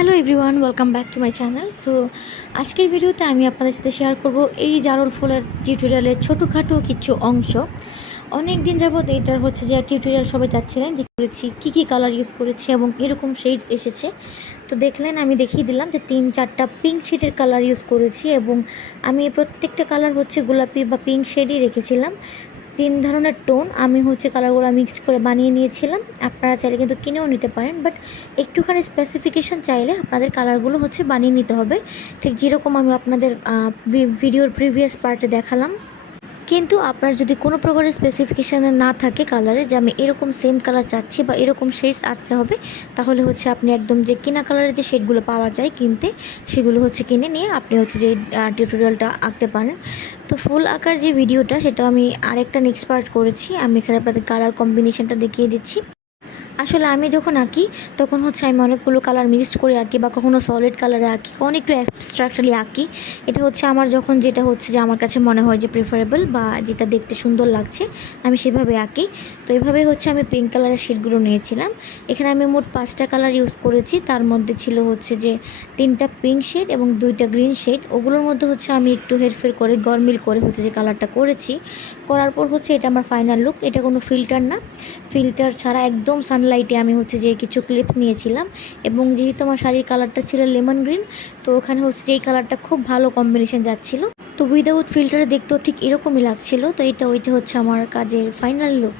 Hello everyone, welcome back to my channel. So আজকের ভিডিওতে আমি আপনাদের সাথে শেয়ার করব এই জারুল ফুলের টিউটোরিয়ালের ছোটোখাটো কিছু অংশ। অনেক দিন যাবত এটার হচ্ছে যে টিউটোরিয়াল সবাই চাচ্ছিলেন যে করেছি কী কালার ইউজ করেছি এবং এরকম শেডস এসেছে। তো দেখলেন আমি দেখিয়ে দিলাম যে 3-4টা পিঙ্ক শেডের কালার ইউজ করেছি এবং আমি প্রত্যেকটা কালার হচ্ছে গোলাপি বা পিঙ্ক শেডই রেখেছিলাম। 3 ধরনের টোন আমি হচ্ছে কালারগুলো মিক্স করে বানিয়ে নিয়েছিলাম। আপনারা চাইলে কিন্তু কিনেও নিতে পারেন, বাট একটুখানি স্পেসিফিকেশান চাইলে আপনাদের কালারগুলো হচ্ছে বানিয়ে নিতে হবে, ঠিক যেরকম আমি আপনাদের ভিডিওর প্রিভিয়াস পার্টে দেখালাম। কিন্তু আপনার যদি কোনো প্রকারের স্পেসিফিকেশানে না থাকে কালারে, যে আমি এরকম সেম কালার চাচ্ছি বা এরকম শেডস আসতে হবে, তাহলে হচ্ছে আপনি একদম যে কিনা কালারের যে শেডগুলো পাওয়া যায় কিনতে, সেগুলো হচ্ছে কিনে নিয়ে আপনি হচ্ছে যে টিউটোরিয়ালটা আঁকতে পারেন। তো ফুল আঁকার যে ভিডিওটা, সেটা আমি আরেকটা নেক্সট পার্ট করেছি। আমি এখানে আপনাদের কালার কম্বিনেশনটা দেখিয়ে দিচ্ছি। আসলে আমি যখন আঁকি তখন হচ্ছে আমি অনেকগুলো কালার মিক্সড করে আঁকি, বা কখনো সলিড কালারে আঁকি, কখনো একটু অ্যাবস্ট্রাক্টলি আঁকি। এটা হচ্ছে আমার যখন যেটা হচ্ছে যে আমার কাছে মনে হয় যে প্রেফারেবল বা যেটা দেখতে সুন্দর লাগছে, আমি সেভাবে আঁকি। তো এইভাবে হচ্ছে আমি পিঙ্ক কালারের শেডগুলো নিয়েছিলাম। এখানে আমি মোট 5টা কালার ইউজ করেছি। তার মধ্যে ছিল হচ্ছে যে 3টা পিঙ্ক শেড এবং 2টা গ্রিন শেড। ওগুলোর মধ্যে হচ্ছে আমি একটু হেরফের করে গরমিল করে হচ্ছে যে কালারটা করেছি। করার পর হচ্ছে এটা আমার ফাইনাল লুক। এটা কোনো ফিল্টার না, ফিল্টার ছাড়া একদম সানলাইটে আমি হচ্ছে যে কিছু ক্লিপস নিয়েছিলাম। এবং যেহেতু আমার শাড়ির কালারটা ছিল লেমন গ্রিন, তো ওখানে হচ্ছে যে এই কালারটা খুব ভালো কম্বিনেশন যাচ্ছিলো। তো উইদাউট ফিল্টারে দেখতেও ঠিক এরকমই লাগছিল। তো ওইটা হচ্ছে আমার কাজের ফাইনাল লুক।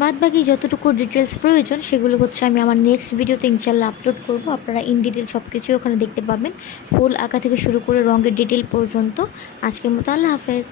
বাদ বাকি যতটুকু ডিটেলস প্রয়োজন সেগুলো হচ্ছে আমি আমার নেক্সট ভিডিওতে ইনশাল্লাহ আপলোড করব। আপনারা ইন ডিটেল সব কিছুই ওখানে দেখতে পাবেন, ফুল আঁকা থেকে শুরু করে রঙের ডিটেল পর্যন্ত। আজকের মতো আল্লাহ হাফেজ।